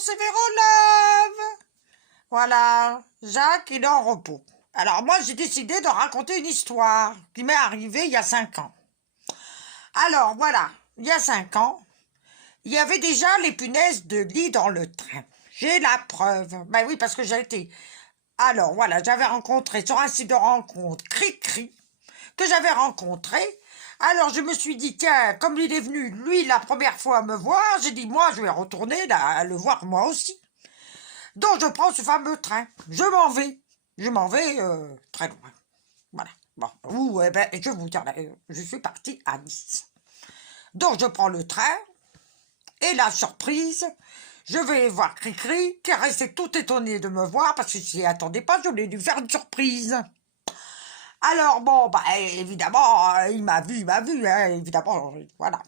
c'est Vérolove. Voilà, Jacques, il est en repos. Alors moi, j'ai décidé de raconter une histoire qui m'est arrivée il y a 5 ans. Alors voilà, il y a 5 ans, il y avait déjà les punaises de lit dans le train. J'ai la preuve. Ben oui, parce que j'ai été... Alors voilà, j'avais rencontré sur un site de rencontre Cri-Cri, que j'avais rencontré. Alors je me suis dit, tiens, comme il est venu, lui, la première fois me voir, j'ai dit, moi, je vais retourner là, le voir moi aussi. Donc je prends ce fameux train. Je m'en vais. Je m'en vais très loin. Voilà. Bon, eh ben, je vais vous dire, je suis partie à Nice. Donc je prends le train, et la surprise, je vais voir Cri-Cri, qui est resté tout étonné de me voir, parce que je s'y attendais pas, je voulais lui faire une surprise. Alors bon, bah évidemment, il m'a vu, hein, évidemment, voilà.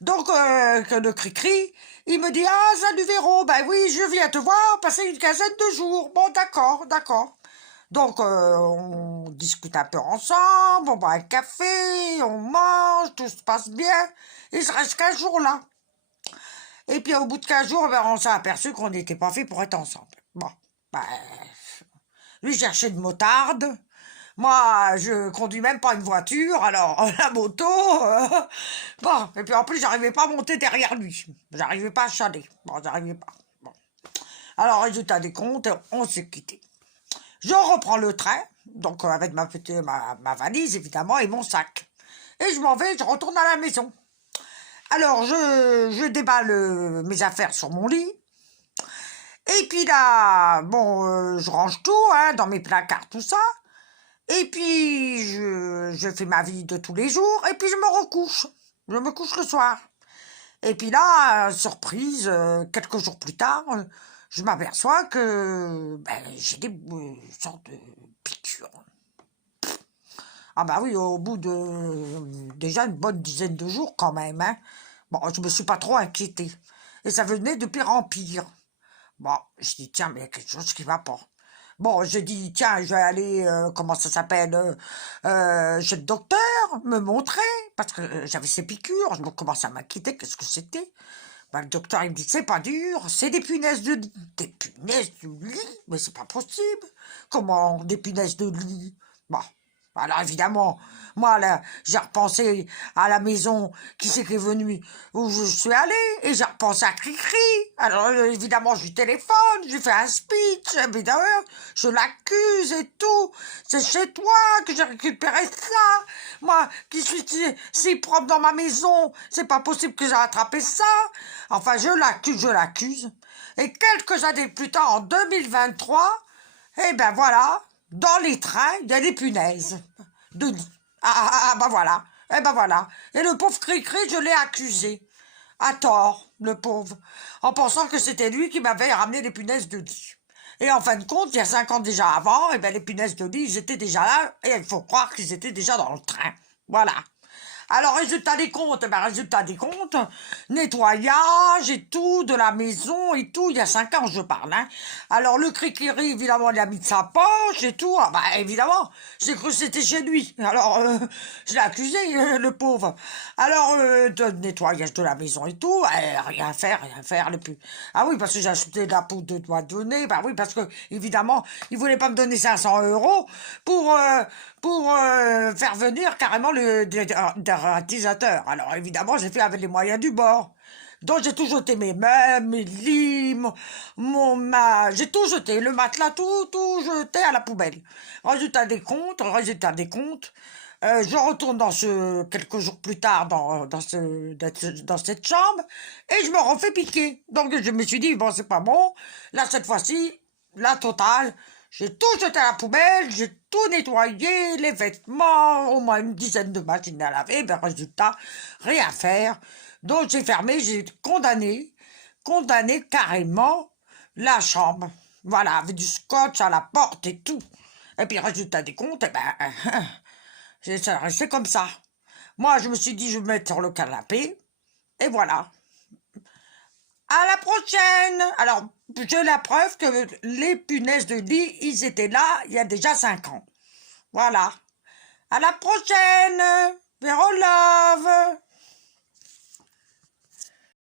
Donc, que le Cri-Cri, il me dit, ah, salut Véro, ben oui, je viens te voir, passer une quinzaine de jours. Bon, d'accord, d'accord. Donc, on discute un peu ensemble, on boit un café, on mange, tout se passe bien. Il se reste 15 jours là. Et puis, au bout de 15 jours, ben, on s'est aperçu qu'on n'était pas fait pour être ensemble. Bon, ben, lui cherchait une motarde. Moi, je conduis même pas une voiture, alors la moto... Bon, et puis en plus, j'arrivais pas à monter derrière lui. J'arrivais pas à chaler. Bon, j'arrivais pas. Bon. Alors, résultat des comptes, on s'est quitté. Je reprends le train, donc avec ma valise, évidemment, et mon sac. Et je m'en vais, je retourne à la maison. Alors, je déballe mes affaires sur mon lit. Et puis là, bon, je range tout, hein, dans mes placards, tout ça. Et puis, je fais ma vie de tous les jours, et puis je me recouche. Je me couche le soir. Et puis là, surprise, quelques jours plus tard, je m'aperçois que j'ai des sortes de piqûres. Ah bah oui, au bout de déjà une bonne dizaine de jours quand même. Hein. Bon, je me suis pas trop inquiétée. Et ça venait de pire en pire. Bon, je dis, tiens, mais il y a quelque chose qui va pas. Bon, je dis, tiens, je vais aller, comment ça s'appelle, chez le docteur, me montrer, parce que j'avais ces piqûres, je me commence à m'inquiéter, qu'est-ce que c'était? Ben, le docteur, il me dit, c'est pas dur, c'est des punaises de lit. Des punaises de lit? Mais c'est pas possible. Comment, des punaises de lit? Bon, alors évidemment, moi, là, j'ai repensé à la maison qui c'est qui est venue, où je suis allée, et j'ai repensé à Cri-Cri. Alors, évidemment, je lui téléphone, je lui fais un speech, évidemment, je l'accuse et tout. C'est chez toi que j'ai récupéré ça. Moi, qui suis si propre dans ma maison, c'est pas possible que j'ai attrapé ça. Enfin, je l'accuse. Et quelques années plus tard, en 2023, eh ben voilà, dans les trains, il y a des punaises de lit. Ben voilà. Eh ben voilà. Et le pauvre Cri-Cri, je l'ai accusé. À tort, le pauvre. En pensant que c'était lui qui m'avait ramené les punaises de lit. Et en fin de compte, il y a 5 ans déjà avant, eh ben les punaises de lit, ils étaient déjà là, et il faut croire qu'ils étaient déjà dans le train. Voilà. Alors, résultat des comptes, nettoyage et tout, de la maison et tout, il y a 5 ans, je parle, hein. Alors, le Cri-Cri, évidemment, il a mis de sa poche et tout, ah bah, évidemment, j'ai cru que c'était chez lui. Alors, je l'ai accusé, le pauvre. Alors, de nettoyage de la maison et tout, rien faire, le plus. Ah oui, parce que j'ai acheté de la poudre de doigts de nez, bah oui, parce que, évidemment, il voulait pas me donner 500 € pour faire venir carrément le dératisateur. Alors évidemment, j'ai fait avec les moyens du bord. Donc j'ai tout jeté, mes meubles, mes lits, j'ai tout jeté, le matelas, tout jeté à la poubelle. Résultat des comptes, je retourne quelques jours plus tard dans cette chambre et je me refais piquer. Donc je me suis dit, bon, c'est pas bon. Là, cette fois-ci, la totale, j'ai tout jeté à la poubelle, j'ai tout nettoyé, les vêtements, au moins une dizaine de machines à laver, ben résultat, rien faire. Donc j'ai fermé, j'ai condamné carrément la chambre. Voilà, avec du scotch à la porte et tout. Et puis résultat des comptes, eh ben, ça restait comme ça. Moi, je me suis dit, je vais me mettre sur le canapé, et voilà. À la prochaine! Alors, j'ai la preuve que les punaises de lit, ils étaient là il y a déjà 5 ans. Voilà. À la prochaine! Vérolove!